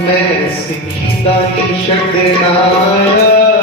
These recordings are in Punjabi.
ਮੈਂ ਸਿੱਖੀ ਦਾ ਨਹੀਂ ਛੱਡਣਾ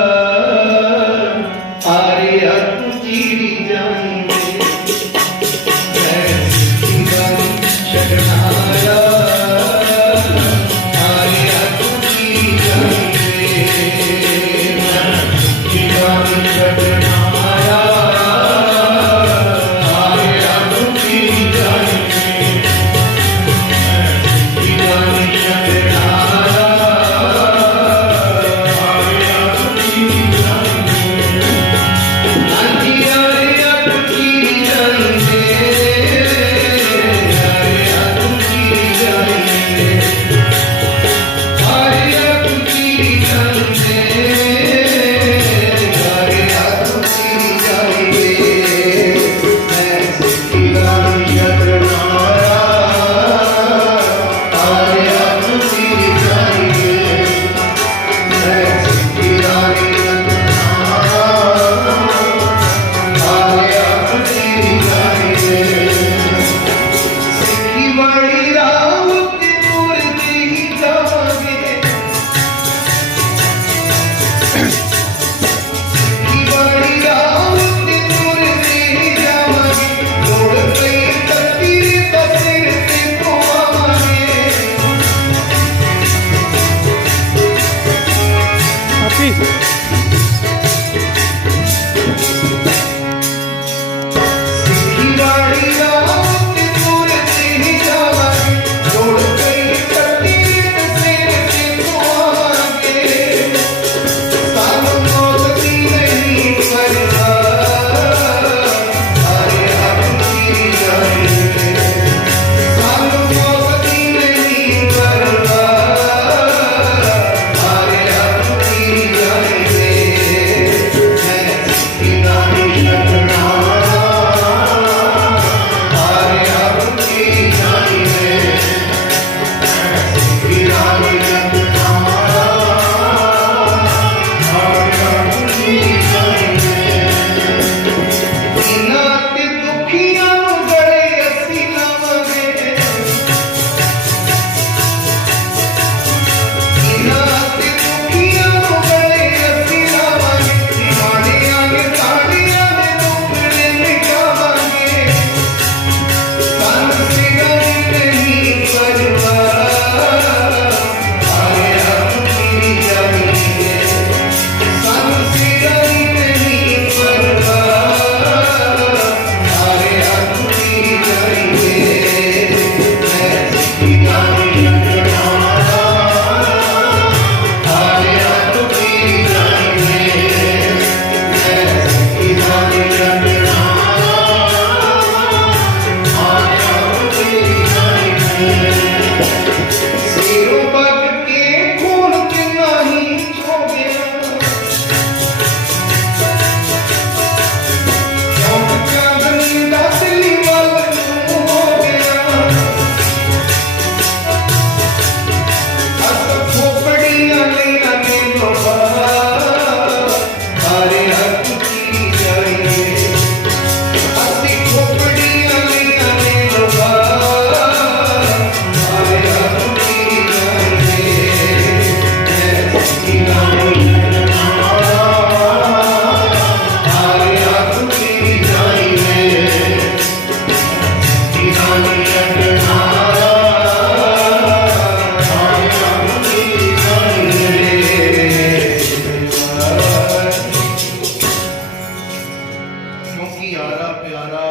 ਯਾਰਾ ਪਿਆਰਾ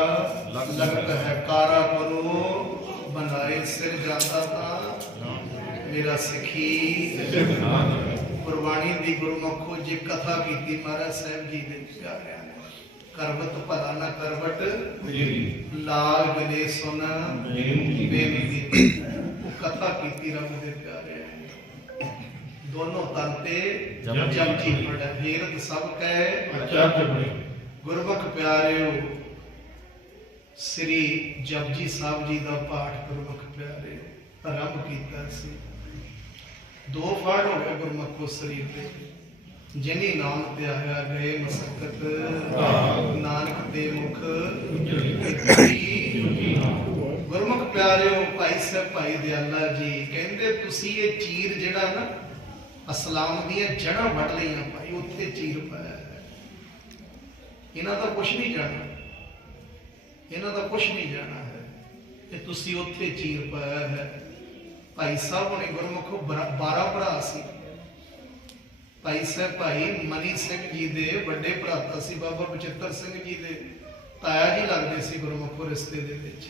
ਲਗਤ ਹੈ ਕਾਰਾ ਕਰੋ ਬਨਾਏ ਸਿਰ ਜਾਂਦਾ ਤਾਂ। ਮੇਰਾ ਸਖੀ ਗੁਰਬਾਣੀ ਦੀ ਗੁਰਮੁਖੋ ਜੀ ਕਥਾ ਕੀਤੀ ਮਹਾਰਾਜ ਸਾਹਿਬ ਜੀ ਦੇ ਪਿਆਰਿਆਂ ਨੇ। ਕਰਵਤ ਭਲਾ ਨਾ ਕਰਵਟ ਲਾਲ ਗਲੇ ਸੁਨ ਬੇਮੀ ਕਥਾ ਕੀਤੀ ਰੱਬ ਦੇ ਪਿਆਰੇ ਦੋਨੋਂ ਤਨ ਤੇ ਜਮ ਜੀ ਪੜ ਫੇਰ ਸਭ ਕਹੇ। ਅਚਰਜ ਬਣੇ ਗੁਰਮੁਖ ਪਿਆਰਿਓ, ਸ੍ਰੀ ਜਪਜੀ ਸਾਹਿਬ ਜੀ ਦਾ ਪਾਠ ਗੁਰਮੁਖ ਪਿਆਰਿਓ, ਆਰੰਭ ਕੀਤਾ ਸੀ। ਦੋ ਫੜ ਹੋ ਗਏ ਗੁਰਮੁਖੋ ਸਰੀਰ ਤੇ ਜਿਨੀ ਨਾਮ ਤੇ ਗਏ ਮਸਕਤ, ਨਾਨਕ ਦੇ ਮੁਖ ਉਜੜੀ ਗੁਰਮੁਖ ਪਿਆਰਿਓ, ਭਾਈ ਸਾਹਿਬ, ਭਾਈ ਦਿਆਲਾ ਜੀ, ਕਹਿੰਦੇ ਤੁਸੀਂ ਇਹ ਚੀਰ ਜਿਹੜਾ ਨਾ ਅਸਲਾਮ ਦੀਆਂ ਜੜ੍ਹਾਂ ਵੱਢ ਲਈਆਂ ਭਾਈ, ਉੱਥੇ ਚੀਰ ਪਾਇਆ। ਇਹਨਾਂ ਦਾ ਕੁਝ ਨਹੀਂ ਜਾਣਾ। ਇਹਨਾਂ ਦਾ ਕੁਝ ਨਹੀਂ ਜਾਣਾ ਹੈ। ਤੇ ਤੁਸੀਂ ਉੱਥੇ ਚੀਰ ਪਾਇਆ ਹੈ। ਭਾਈ ਸਾਹਿਬ ਨੇ ਗੁਰਮੁਖੋ 12 ਭਰਾ ਸੀ। ਭਾਈ ਸਾਹਿਬ, ਭਾਈ ਮਨੀ ਸਿੰਘ ਜੀ ਦੇ ਵੱਡੇ ਭਰਾਤਾ ਸੀ, ਬਾਬਾ ਬਚਿੱਤਰ ਸਿੰਘ ਜੀ ਦੇ ਤਾਇਆ ਜੀ ਲੱਗਦੇ ਸੀ ਗੁਰਮੁਖੋ ਰਿਸ਼ਤੇ ਦੇ ਵਿੱਚ।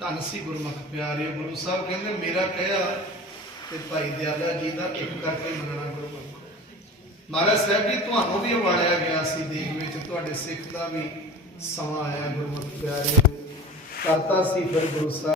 ਧੰਨ ਸੀ ਗੁਰਮੁਖ ਪਿਆਰਿਓ ਗੁਰੂ ਸਾਹਿਬ। ਕਹਿੰਦੇ, ਮੇਰਾ ਕਹਿਆ ਤੇ ਭਾਈ ਦਿਆਲਾ ਜੀ ਦਾ ਇੱਕ ਕਰਕੇ ਮੰਨਣਾ ਗੁਰੂ ਮਹਾਰਾਜ ਸਾਹਿਬ ਜੀ, ਤੁਹਾਨੂੰ ਵੀ ਉਵਾਲਿਆ ਗਿਆ ਸੀ ਦੇਖ ਵਿੱਚ, ਤੁਹਾਡੇ ਸਿੱਖ ਦਾ ਵੀ ਸਮਾਂ ਆਇਆ ਗੁਰਮੁਖ ਪਿਆਰੇ। ਕਰਤਾ ਸੀ ਫਿਰ ਗੁਰੂ ਸਾਹਿਬ।